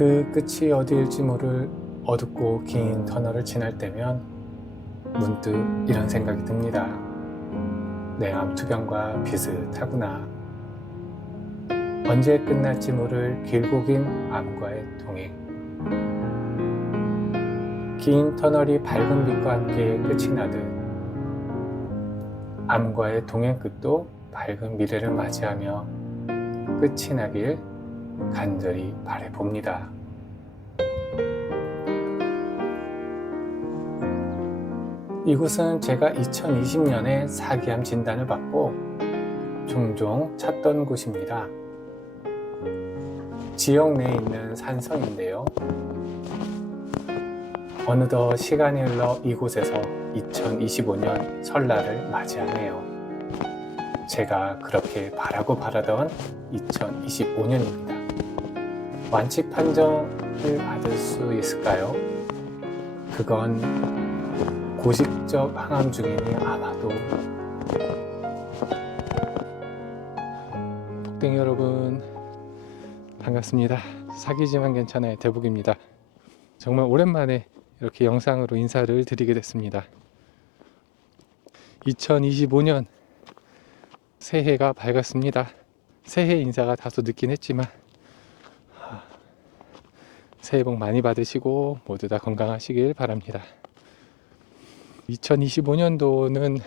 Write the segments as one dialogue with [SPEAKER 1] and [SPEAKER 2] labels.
[SPEAKER 1] 그 끝이 어디일지 모를 어둡고 긴 터널을 지날 때면 문득 이런 생각이 듭니다. 내 암투병과 비슷하구나. 언제 끝날지 모를 길고 긴 암과의 동행. 긴 터널이 밝은 빛과 함께 끝이 나듯 암과의 동행 끝도 밝은 미래를 맞이하며 끝이 나길 간절히 바래봅니다. 이곳은 제가 2020년에 사기암 진단을 받고 종종 찾던 곳입니다. 지역 내에 있는 산성인데요. 어느덧 시간이 흘러 이곳에서 2025년 설날을 맞이하네요. 제가 그렇게 바라고 바라던 2025년입니다. 완치 판정을 받을 수 있을까요? 그건 고식적 항암 중이니 아마도 복댕 여러분 반갑습니다. 사귀지만 괜찮아요 대북입니다. 정말 오랜만에 이렇게 영상으로 인사를 드리게 됐습니다. 2025년 새해가 밝았습니다. 새해 인사가 다소 늦긴 했지만 하, 새해 복 많이 받으시고 모두 다 건강하시길 바랍니다. 2025년도는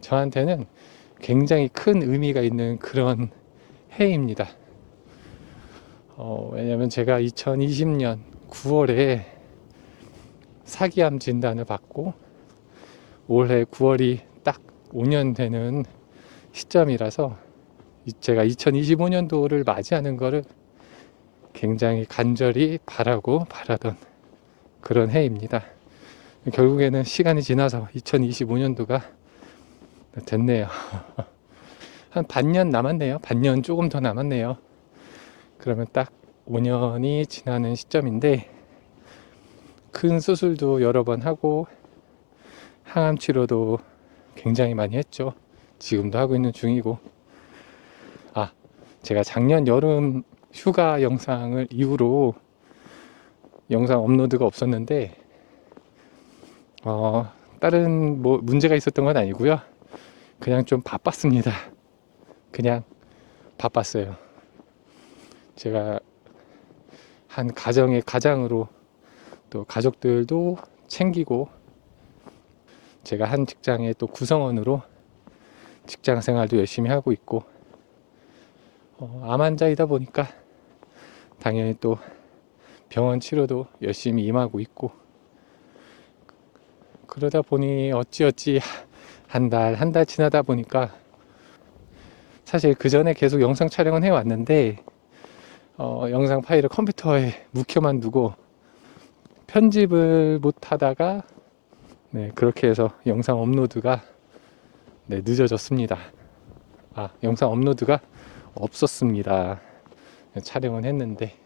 [SPEAKER 1] 저한테는 굉장히 큰 의미가 있는 그런 해입니다. 어, 왜냐면 제가 2020년 9월에 사기암 진단을 받고 올해 9월이 딱 5년 되는 시점이라서 이- 제가 2025년도를 맞이하는 거를 굉장히 간절히 바라고 바라던 그런 해입니다. 결국에는 시간이 지나서 2025년도가 됐네요. 한 반년 남았네요. 반년 조금 더 남았네요. 그러면 딱 5년이 지나는 시점인데 큰 수술도 여러 번 하고 항암 치료도 굉장히 많이 했죠. 지금도 하고 있는 중이고. 아, 제가 작년 여름 휴가 영상을 이후로 영상 업로드가 없었는데 어, 다른 뭐 문제가 있었던 건 아니고요. 그냥 좀 바빴습니다. 그냥 바빴어요. 제가 한 가정의 가장으로 또 가족들도 챙기고 제가 한 직장의 또 구성원으로 직장 생활도 열심히 하고 있고 어, 암 환자이다 보니까 당연히 또 병원 치료도 열심히 임하고 있고 그러다 보니 어찌어찌 한 달, 한 달 지나다 보니까 사실 그 전에 계속 영상 촬영은 해왔는데 어, 영상 파일을 컴퓨터에 묵혀만 두고 편집을 못 하다가 네, 그렇게 해서 영상 업로드가 네, 늦어졌습니다. 아, 영상 업로드가 없었습니다. 네, 촬영은 했는데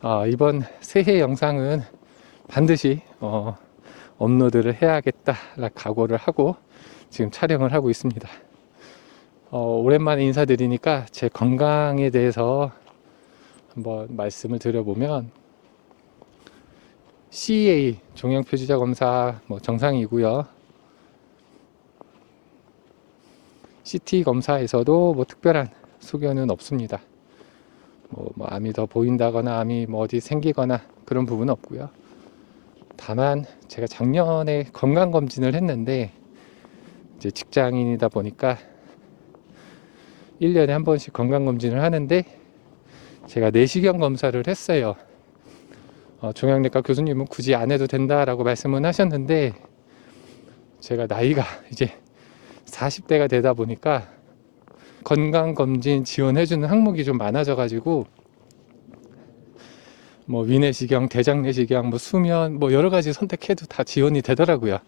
[SPEAKER 1] 아, 이번 새해 영상은 반드시 어, 업로드를 해야겠다 각오를 하고 지금 촬영을 하고 있습니다. 어, 오랜만에 인사드리니까 제 건강에 대해서 한번 말씀을 드려보면 CEA 종양 표지자 검사 뭐 정상이고요. CT 검사에서도 뭐 특별한 소견은 없습니다. 뭐, 뭐 암이 더 보인다거나 암이 뭐 어디 생기거나 그런 부분은 없고요. 다만 제가 작년에 건강 검진을 했는데 이제 직장인이다 보니까 1년에 한 번씩 건강 검진을 하는데 제가 내시경 검사를 했어요. 어, 종양내과 교수님은 굳이 안 해도 된다라고 말씀은 하셨는데 제가 나이가 이제 40대가 되다 보니까 건강검진 지원해주는 항목이 좀 많아져가지고 뭐 위내시경, 대장내시경, 뭐 수면 뭐 여러 가지 선택해도 다 지원이 되더라고요.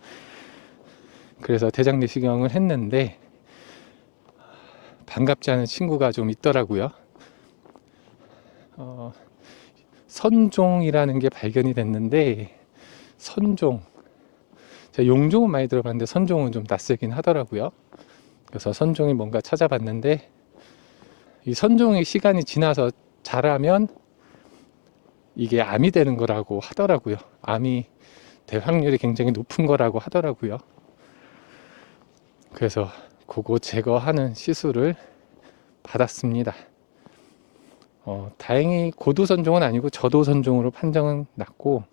[SPEAKER 1] 그래서 대장내시경을 했는데 반갑지 않은 친구가 좀 있더라고요. 어, 선종이라는 게 발견이 됐는데 선종 제가 용종은 많이 들어봤는데 선종은 좀 낯설긴 하더라고요. 그래서 선종이 뭔가 찾아봤는데 이 선종의 시간이 지나서 자라면 이게 암이 되는 거라고 하더라고요. 암이 될 확률이 굉장히 높은 거라고 하더라고요. 그래서 그거 제거하는 시술을 받았습니다. 어, 다행히 고도 선종은 아니고 저도 선종으로 판정은 났고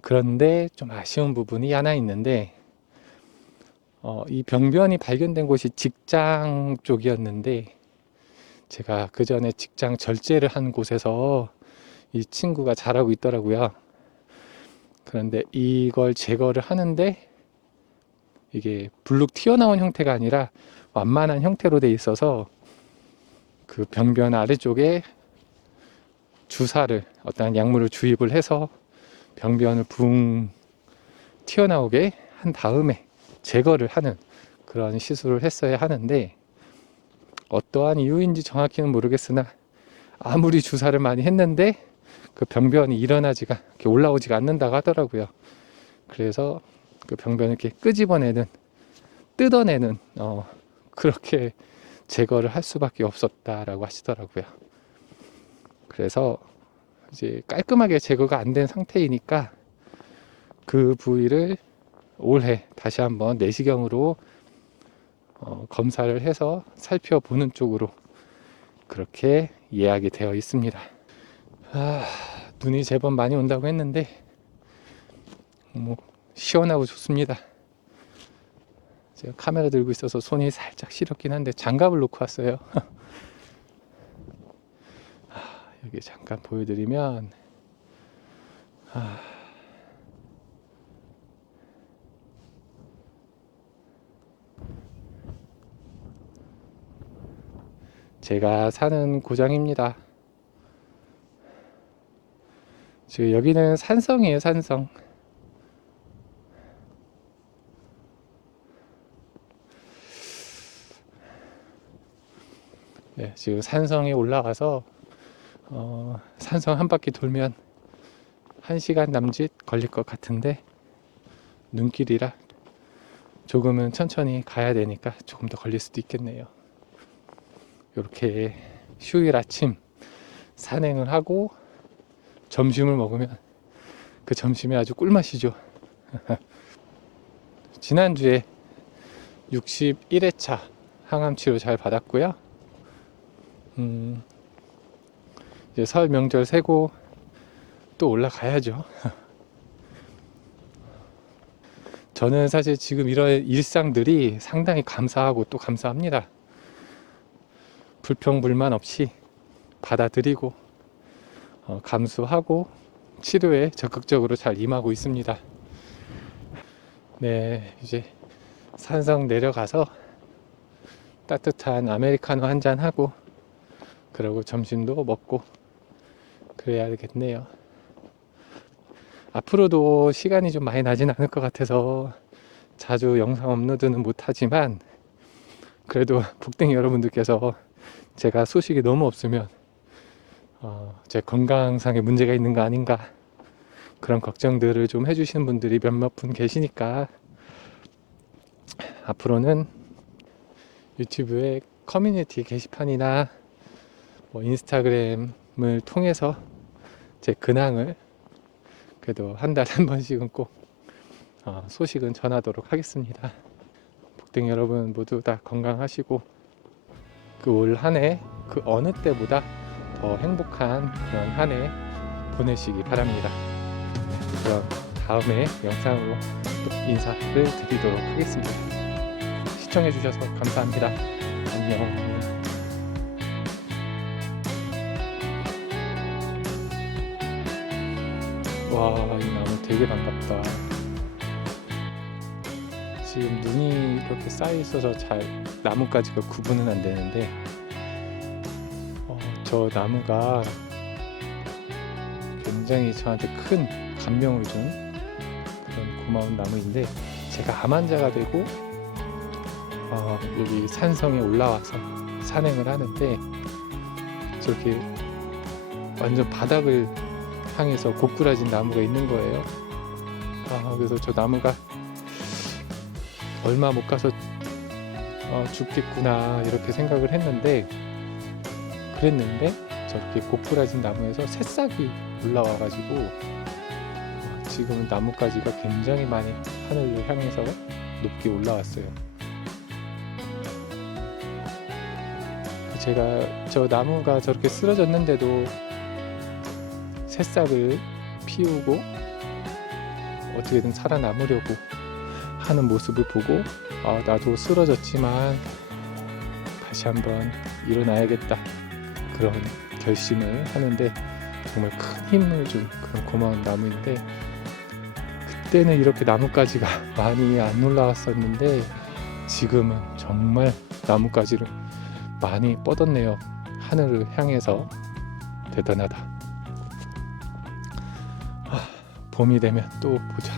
[SPEAKER 1] 그런데 좀 아쉬운 부분이 하나 있는데 어, 이 병변이 발견된 곳이 직장 쪽이었는데 제가 그 전에 직장 절제를 한 곳에서 이 친구가 자라고 있더라고요. 그런데 이걸 제거를 하는데 이게 불룩 튀어나온 형태가 아니라 완만한 형태로 돼 있어서 그 병변 아래쪽에 주사를 어떠한 약물을 주입을 해서 병변을 붕 튀어나오게 한 다음에 제거를 하는 그런 시술을 했어야 하는데 어떠한 이유인지 정확히는 모르겠으나 아무리 주사를 많이 했는데 그 병변이 일어나지가 올라오지가 않는다고 하더라고요. 그래서 그 병변을 이렇게 끄집어내는 뜯어내는 어, 그렇게 제거를 할 수밖에 없었다라고 하시더라고요. 그래서 이제 깔끔하게 제거가 안 된 상태이니까 그 부위를 올해 다시 한번 내시경으로 어, 검사를 해서 살펴보는 쪽으로 그렇게 예약이 되어 있습니다. 아, 눈이 제법 많이 온다고 했는데 뭐 시원하고 좋습니다. 제가 카메라 들고 있어서 손이 살짝 시렵긴 한데 장갑을 놓고 왔어요. 아, 여기 잠깐 보여드리면 아, 제가 사는 고장입니다. 지금 여기는 산성이에요, 산성. 네, 지금 산성에 올라가서 어, 산성 한 바퀴 돌면 한 시간 남짓 걸릴 것 같은데 눈길이라 조금은 천천히 가야 되니까 조금 더 걸릴 수도 있겠네요. 이렇게 휴일 아침 산행을 하고 점심을 먹으면 그 점심이 아주 꿀맛이죠. 지난주에 61회차 항암 치료 잘 받았고요. 음, 이제 설 명절 세고 또 올라가야죠. 저는 사실 지금 이런 일상들이 상당히 감사하고 또 감사합니다. 불평불만 없이 받아들이고 어, 감수하고 치료에 적극적으로 잘 임하고 있습니다. 네, 이제 산성 내려가서 따뜻한 아메리카노 한 잔 하고 그리고 점심도 먹고 그래야겠네요. 앞으로도 시간이 좀 많이 나진 않을 것 같아서 자주 영상 업로드는 못하지만 그래도 복댕이 여러분들께서 제가 소식이 너무 없으면 어, 제 건강상의 문제가 있는 거 아닌가 그런 걱정들을 좀 해주시는 분들이 몇몇 분 계시니까 앞으로는 유튜브에 커뮤니티 게시판이나 뭐 인스타그램을 통해서 제 근황을 그래도 한 달에 한 번씩은 꼭 어, 소식은 전하도록 하겠습니다. 복등 여러분 모두 다 건강하시고 그 올 한 해 그 어느 때보다 더 행복한 그런 한 해 보내시기 바랍니다. 그럼 다음에 영상으로 또 인사를 드리도록 하겠습니다. 시청해주셔서 감사합니다. 안녕. 와, 이 나무 되게 반갑다. 지금 눈이 이렇게 쌓여 있어서 잘 나뭇가지가 구분은 안 되는데, 어, 저 나무가 굉장히 저한테 큰 감명을 준 그런 고마운 나무인데, 제가 암 환자가 되고, 어, 여기 산성에 올라와서 산행을 하는데, 저렇게 완전 바닥을 향해서 고꾸라진 나무가 있는 거예요. 아, 그래서 저 나무가 얼마 못 가서 어, 죽겠구나 이렇게 생각을 했는데 그랬는데 저렇게 고꾸라진 나무에서 새싹이 올라와 가지고 어, 지금은 나뭇가지가 굉장히 많이 하늘을 향해서 높게 올라왔어요. 제가 저 나무가 저렇게 쓰러졌는데도 새싹을 피우고 어떻게든 살아남으려고 하는 모습을 보고 아, 나도 쓰러졌지만 다시 한번 일어나야겠다 그런 결심을 하는데 정말 큰 힘을 준 그런 고마운 나무인데 그때는 이렇게 나뭇가지가 많이 안 올라왔었는데 지금은 정말 나뭇가지를 많이 뻗었네요. 하늘을 향해서 대단하다. 아, 봄이 되면 또 보자